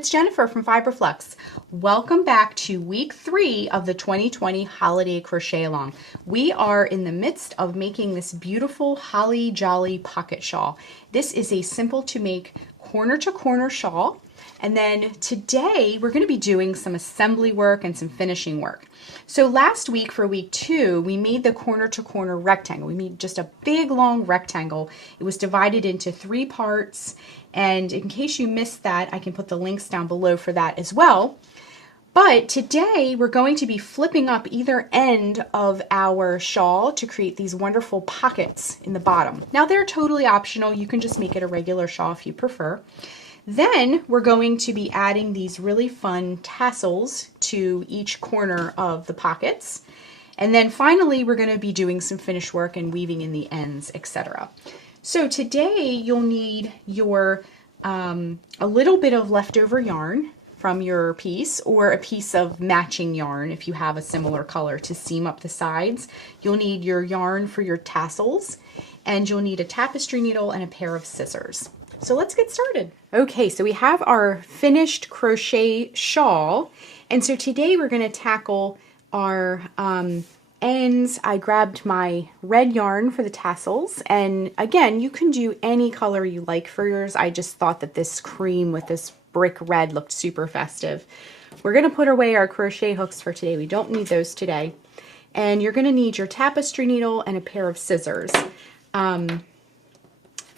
it's Jennifer from Fiberflux. Welcome back to week 3 of the 2020 holiday crochet along. We are in the midst of making this beautiful holly jolly pocket shawl. This is a simple to make corner to corner shawl. And then today we're going to be doing some assembly work and some finishing work. So last week for week 2, we made the corner to corner rectangle. We made just a big long rectangle. It was divided into 3 parts. And in case you missed that, I can put the links down below for that as well. But today we're going to be flipping up either end of our shawl to create these wonderful pockets in the bottom. Now they're totally optional. You can just make it a regular shawl if you prefer. Then we're going to be adding these really fun tassels to each corner of the pockets. And then finally, we're going to be doing some finish work and weaving in the ends, etc. So today you'll need your a little bit of leftover yarn from your piece, or a piece of matching yarn if you have a similar color to seam up the sides. You'll need your yarn for your tassels, and you'll need a tapestry needle and a pair of scissors. So let's get started. Okay, so we have our finished crochet shawl, and so today we're going to tackle our ends. I grabbed my red yarn for the tassels, and again, you can do any color you like for yours. I just thought that this cream with this brick red looked super festive. We're going to put away our crochet hooks for today. We don't need those today. And you're going to need your tapestry needle and a pair of scissors.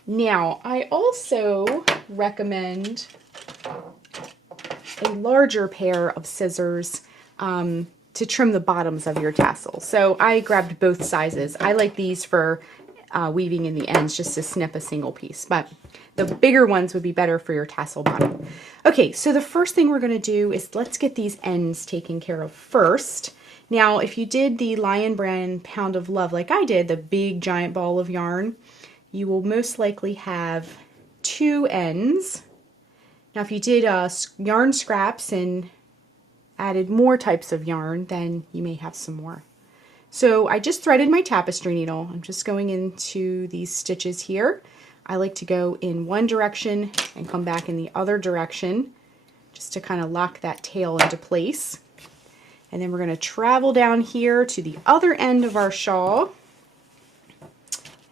Now, I also recommend a larger pair of scissors to trim the bottoms of your tassels. So I grabbed both sizes. I like these for weaving in the ends, just to snip a single piece, but the bigger ones would be better for your tassel bottom. Okay, so the first thing we're going to do is let's get these ends taken care of first. Now, if you did the Lion Brand Pound of Love like I did, the big giant ball of yarn, you will most likely have 2 ends. Now, if you did yarn scraps and added more types of yarn, then you may have some more. So I just threaded my tapestry needle. I'm just going into these stitches here. I like to go in one direction and come back in the other direction just to kind of lock that tail into place. And then we're going to travel down here to the other end of our shawl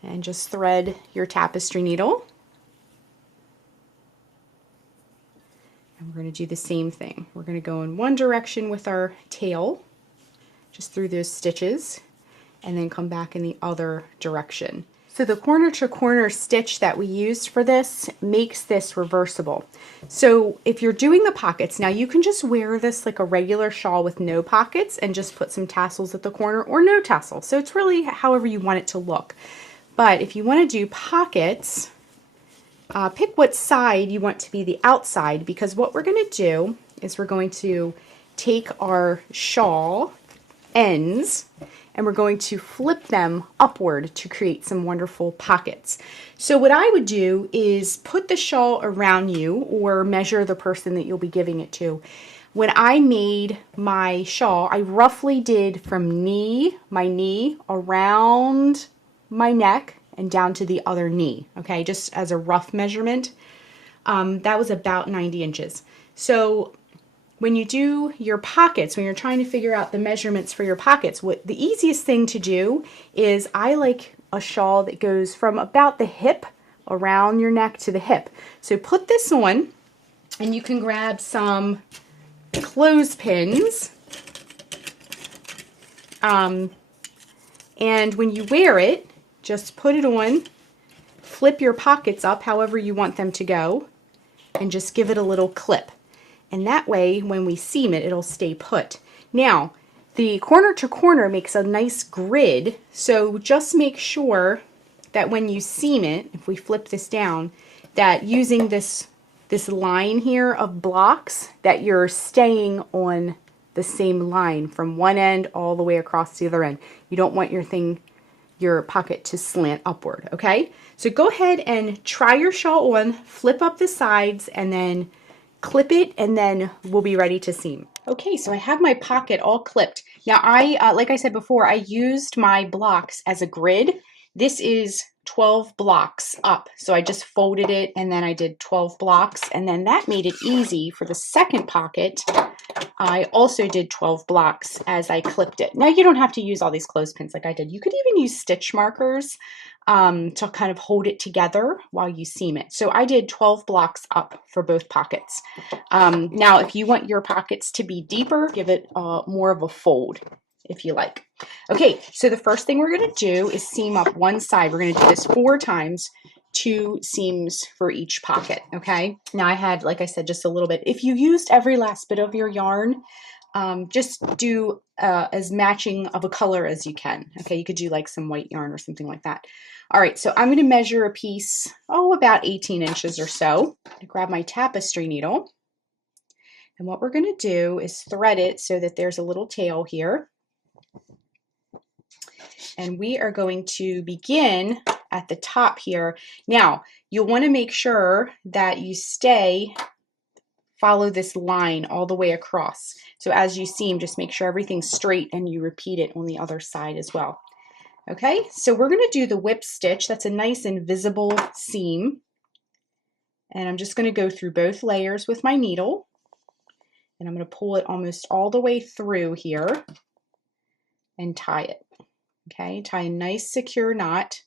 and just thread your tapestry needle. And we're going to do the same thing. We're going to go in one direction with our tail, just through those stitches, and then come back in the other direction. So the corner to corner stitch that we used for this makes this reversible. So if you're doing the pockets, now you can just wear this like a regular shawl with no pockets and just put some tassels at the corner, or no tassels. So it's really however you want it to look. But if you want to do pockets, pick what side you want to be the outside, because what we're going to do is we're going to take our shawl ends and we're going to flip them upward to create some wonderful pockets. So what I would do is put the shawl around you, or measure the person that you'll be giving it to. When I made my shawl, I roughly did from my knee around my neck and down to the other knee, okay, just as a rough measurement. That was about 90 inches. So when you do your pockets, when you're trying to figure out the measurements for your pockets, the easiest thing to do is, I like a shawl that goes from about the hip around your neck to the hip. So put this on, and you can grab some clothespins. And when you wear it, just put it on, flip your pockets up however you want them to go, and just give it a little clip. And that way, when we seam it, it'll stay put. Now, the corner to corner makes a nice grid, so just make sure that when you seam it, if we flip this down, that using this line here of blocks, that you're staying on the same line from one end all the way across the other end. You don't want your pocket to slant upward, okay? So go ahead and try your shawl on, flip up the sides, and then clip it, and then we'll be ready to seam. Okay, so I have my pocket all clipped. Now like I said before, I used my blocks as a grid. This is 12 blocks up. So I just folded it and then I did 12 blocks, and then that made it easy for the second pocket. I also did 12 blocks as I clipped it. Now you don't have to use all these clothespins like I did. You could even use stitch markers to kind of hold it together while you seam it. So I did 12 blocks up for both pockets. Now if you want your pockets to be deeper, give it more of a fold if you like. Okay, so the first thing we're going to do is seam up one side. We're going to do this 4 times, 2 seams for each pocket. Okay, now I had, like I said, just a little bit. If you used every last bit of your yarn, just do as matching of a color as you can. Okay, you could do like some white yarn or something like that. All right, so I'm going to measure a piece, about 18 inches or so. I grab my tapestry needle, and what we're going to do is thread it so that there's a little tail here. And we are going to begin at the top here. Now, you'll want to make sure that you follow this line all the way across. So as you seam, just make sure everything's straight and you repeat it on the other side as well. Okay, so we're going to do the whip stitch. That's a nice invisible seam. And I'm just going to go through both layers with my needle. And I'm going to pull it almost all the way through here and tie it. Okay, tie a nice secure knot.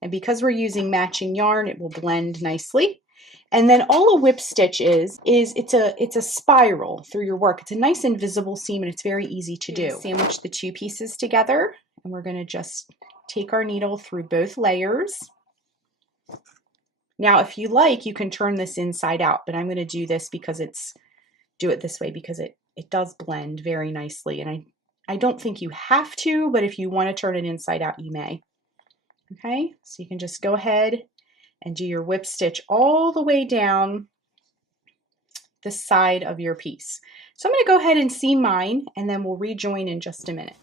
And because we're using matching yarn, it will blend nicely. And then all a whip stitch is it's a spiral through your work. It's a nice invisible seam and it's very easy to do. Sandwich the 2 pieces together, and we're going to just take our needle through both layers. Now, if you like, you can turn this inside out, but I'm going to do this because do it this way because it does blend very nicely. And I don't think you have to, but if you want to turn it inside out, you may. Okay, so you can just go ahead and do your whip stitch all the way down the side of your piece. So I'm going to go ahead and seam mine, and then we'll rejoin in just a minute.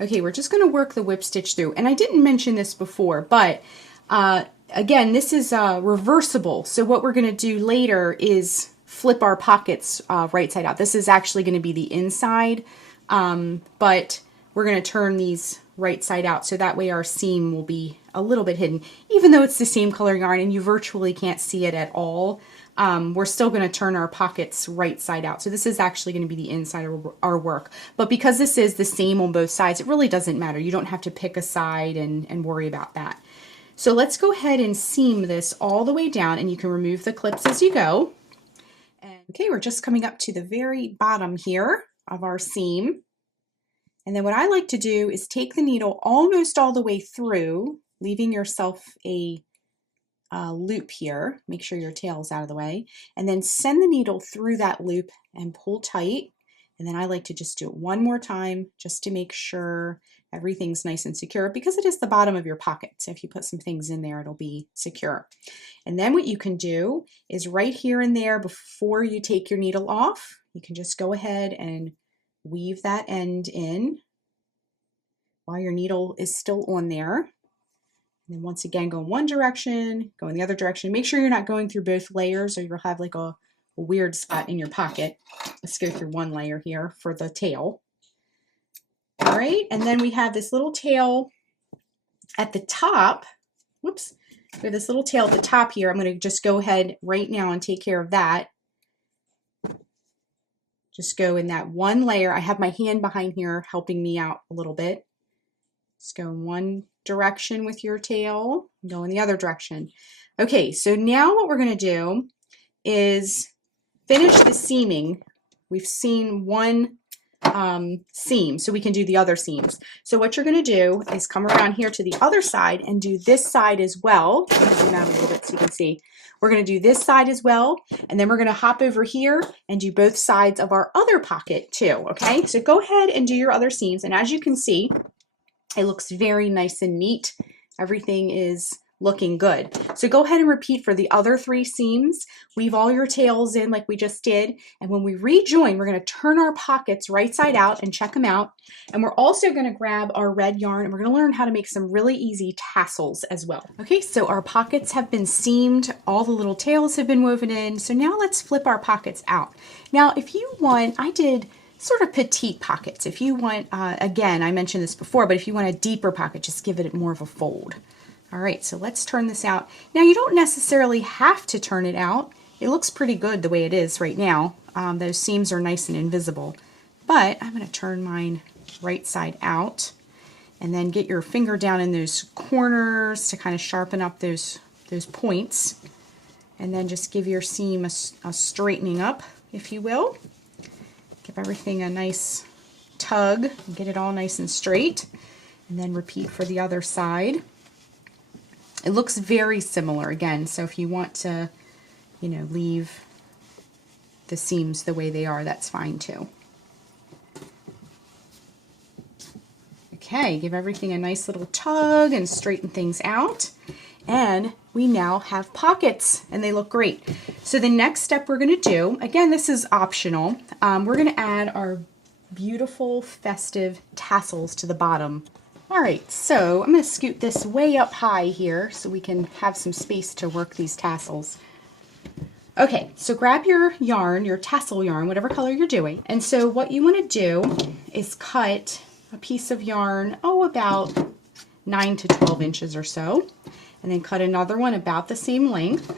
Okay, we're just going to work the whip stitch through. And I didn't mention this before, but again, this is reversible. So what we're going to do later is flip our pockets right side out. This is actually going to be the inside, but we're going to turn these right side out so that way our seam will be a little bit hidden. Even though it's the same color yarn and you virtually can't see it at all, we're still going to turn our pockets right side out. So this is actually going to be the inside of our work. But because this is the same on both sides, it really doesn't matter. You don't have to pick a side and worry about that. So let's go ahead and seam this all the way down, and you can remove the clips as you go. And okay, we're just coming up to the very bottom here of our seam. And then what I like to do is take the needle almost all the way through, leaving yourself a loop here. Make sure your tail is out of the way. And then send the needle through that loop and pull tight. And then I like to just do it one more time just to make sure everything's nice and secure, because it is the bottom of your pocket. So if you put some things in there, it'll be secure. And then what you can do is right here and there, before you take your needle off, you can just go ahead and weave that end in while your needle is still on there. And then once again, go in one direction, go in the other direction. Make sure you're not going through both layers or you'll have like a weird spot in your pocket. Let's go through one layer here for the tail. All right, and then we have this little tail at the top. Whoops, we have this little tail at the top here. I'm going to just go ahead right now and take care of that. Just go in that one layer. I have my hand behind here helping me out a little bit. Just go in one direction with your tail, go in the other direction. Okay, so now what we're going to do is finish the seaming. We've seen one seam, so we can do the other seams. So what you're going to do is come around here to the other side and do this side as well. I'm going to zoom out a little bit so you can see. We're going to do this side as well, and then we're going to hop over here and do both sides of our other pocket too, okay? So go ahead and do your other seams, and as you can see, it looks very nice and neat. Everything is looking good. So go ahead and repeat for the other 3 seams. Weave all your tails in like we just did. And when we rejoin, we're going to turn our pockets right side out and check them out. And we're also going to grab our red yarn and we're going to learn how to make some really easy tassels as well. Okay, so our pockets have been seamed. All the little tails have been woven in. So now let's flip our pockets out. Now, if you want, I did sort of petite pockets. If you want, again, I mentioned this before, but if you want a deeper pocket, just give it more of a fold. All right, so let's turn this out. Now you don't necessarily have to turn it out. It looks pretty good the way it is right now. Those seams are nice and invisible, but I'm going to turn mine right side out, and then get your finger down in those corners to kind of sharpen up those points, and then just give your seam a straightening up, if you will. Give everything a nice tug, and get it all nice and straight, and then repeat for the other side. It looks very similar again, so if you want to, you know, leave the seams the way they are, that's fine too. Okay, give everything a nice little tug and straighten things out. And we now have pockets, and they look great. So the next step we're going to do, again, this is optional. We're going to add our beautiful festive tassels to the bottom. All right, so I'm going to scoot this way up high here so we can have some space to work these tassels. Okay, so grab your yarn, your tassel yarn, whatever color you're doing. And so what you want to do is cut a piece of yarn, about 9 to 12 inches or so. And then cut another one about the same length,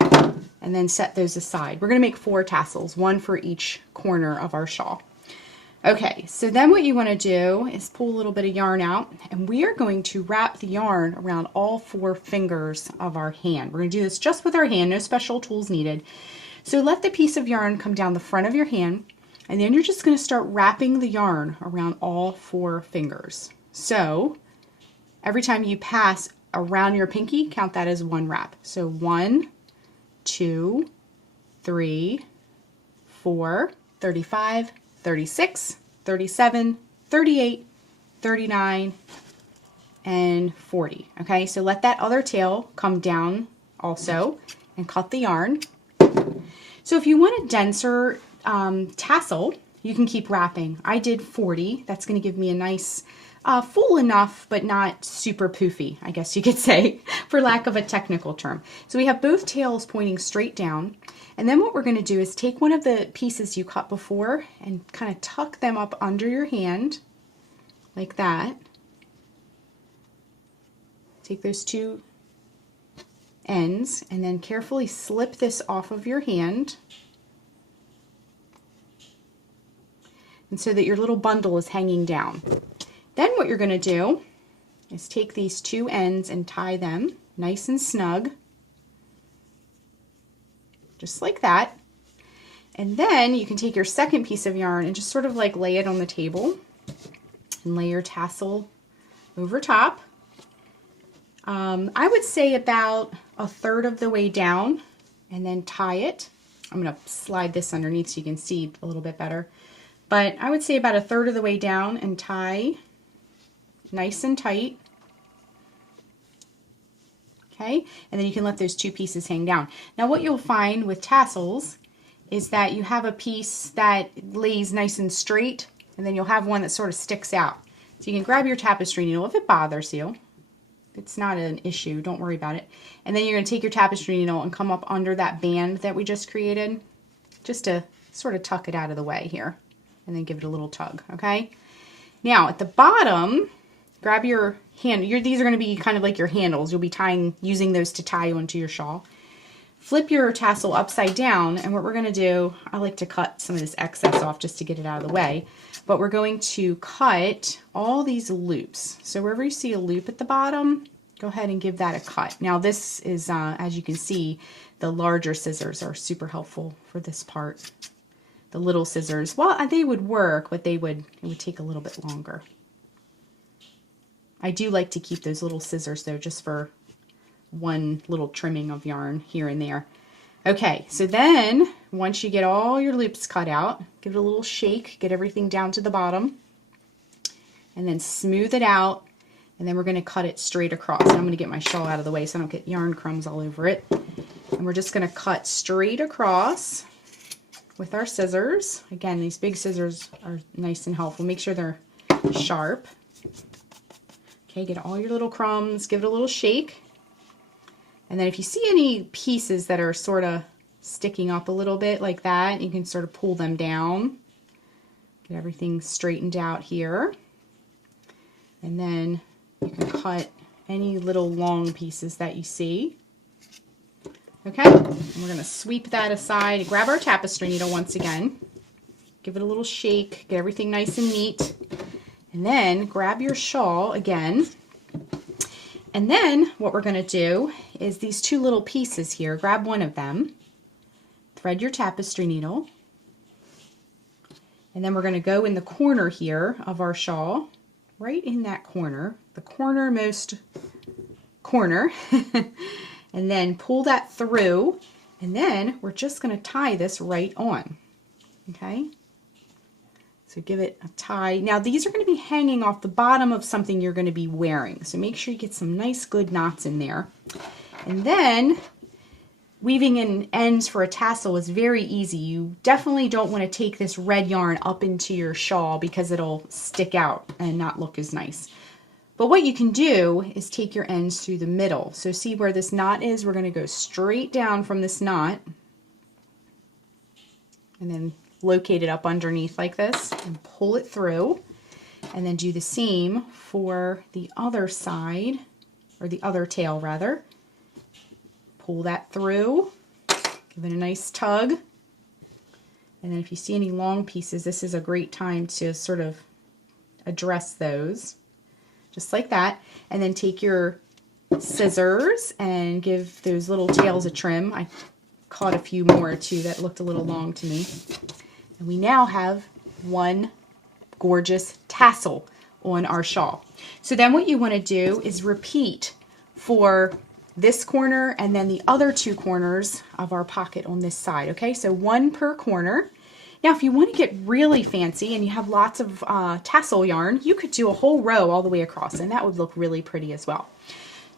and then set those aside. We're going to make 4 tassels, 1 for each corner of our shawl. Okay, so then what you want to do is pull a little bit of yarn out, and we are going to wrap the yarn around all 4 fingers of our hand. We're going to do this just with our hand, no special tools needed. So let the piece of yarn come down the front of your hand, and then you're just going to start wrapping the yarn around all 4 fingers. So every time you pass around your pinky, count that as 1 wrap. So 1, 2, 3, 4, 35, 36, 37, 38, 39, and 40. Okay, so let that other tail come down also and cut the yarn. So if you want a denser tassel, you can keep wrapping. I did 40. That's going to give me a nice full enough, but not super poofy, I guess you could say, for lack of a technical term. So we have both tails pointing straight down. And then what we're going to do is take one of the pieces you cut before and kind of tuck them up under your hand, like that. Take those 2 ends and then carefully slip this off of your hand, and so that your little bundle is hanging down. Then what you're going to do is take these 2 ends and tie them nice and snug, just like that. And then you can take your second piece of yarn and just sort of like lay it on the table and lay your tassel over top. I would say about 1/3 of the way down, and then tie it. I'm going to slide this underneath so you can see a little bit better. But I would say about 1/3 of the way down and tie nice and tight. Okay, and then you can let those 2 pieces hang down. Now what you'll find with tassels is that you have a piece that lays nice and straight, and then you'll have one that sort of sticks out. So you can grab your tapestry needle if it bothers you. It's not an issue, don't worry about it. And then you're going to take your tapestry needle and come up under that band that we just created, just to sort of tuck it out of the way here, and then give it a little tug, okay? Now at the bottom, grab your hand. These are going to be kind of like your handles. You'll be using those to tie onto your shawl. Flip your tassel upside down, and what we're going to do, I like to cut some of this excess off just to get it out of the way, but we're going to cut all these loops. So wherever you see a loop at the bottom, go ahead and give that a cut. Now this is, as you can see, the larger scissors are super helpful for this part. The little scissors, well, they would work, but it would take a little bit longer. I do like to keep those little scissors though, just for one little trimming of yarn here and there. Okay, so then once you get all your loops cut out, give it a little shake, get everything down to the bottom, and then smooth it out, and then we're going to cut it straight across. And I'm going to get my shawl out of the way so I don't get yarn crumbs all over it. And we're just going to cut straight across with our scissors. Again, these big scissors are nice and helpful. Make sure they're sharp. Okay, get all your little crumbs, give it a little shake. And then if you see any pieces that are sort of sticking up a little bit like that, you can sort of pull them down. Get everything straightened out here. And then you can cut any little long pieces that you see. Okay, and we're going to sweep that aside. Grab our tapestry needle once again. Give it a little shake. Get everything nice and neat. And then grab your shawl again. And then what we're going to do is these two little pieces here. Grab one of them. Thread your tapestry needle. And then we're going to go in the corner here of our shawl. Right in that corner. The cornermost corner. And then pull that through, and then we're just going to tie this right on. Okay, so give it a tie. Now these are going to be hanging off the bottom of something you're going to be wearing, so make sure you get some nice good knots in there. And then weaving in ends for a tassel is very easy. You definitely don't want to take this red yarn up into your shawl because it'll stick out and not look as nice. But what you can do is take your ends through the middle. So see where this knot is? We're going to go straight down from this knot and then locate it up underneath like this and pull it through, and then do the same for the other side, or the other tail rather. Pull that through, give it a nice tug, and then if you see any long pieces, this is a great time to sort of address those. Just like that, and then take your scissors and give those little tails a trim. I caught a few more too that looked a little long to me. And we now have one gorgeous tassel on our shawl. So then what you want to do is repeat for this corner and then the other two corners of our pocket on this side. Okay, so one per corner. Now, if you want to get really fancy and you have lots of tassel yarn, you could do a whole row all the way across, and that would look really pretty as well.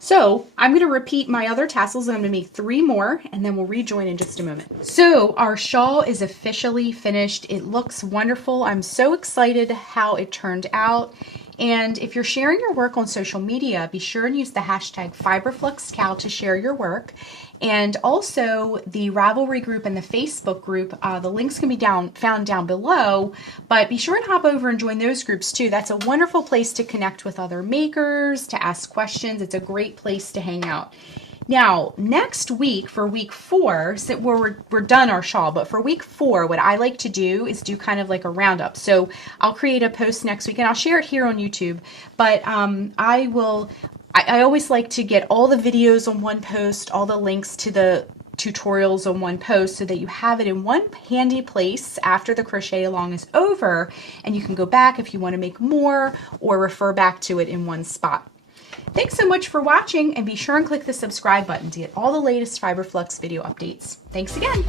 So I'm going to repeat my other tassels, and I'm going to make 3 more, and then we'll rejoin in just a moment. So our shawl is officially finished. It looks wonderful. I'm so excited how it turned out. And if you're sharing your work on social media, be sure and use the hashtag FiberFluxCal to share your work. And also the Ravelry group and the Facebook group, the links can be found down below, but be sure and hop over and join those groups too. That's a wonderful place to connect with other makers, to ask questions. It's a great place to hang out. Now, next week for week 4, so we're done our shawl, but for week 4, what I like to do is do kind of like a roundup. So I'll create a post next week and I'll share it here on YouTube, but I always like to get all the videos on one post, all the links to the tutorials on one post so that you have it in one handy place after the crochet along is over, and you can go back if you want to make more or refer back to it in one spot. Thanks so much for watching, and be sure and click the subscribe button to get all the latest FiberFlux video updates. Thanks again.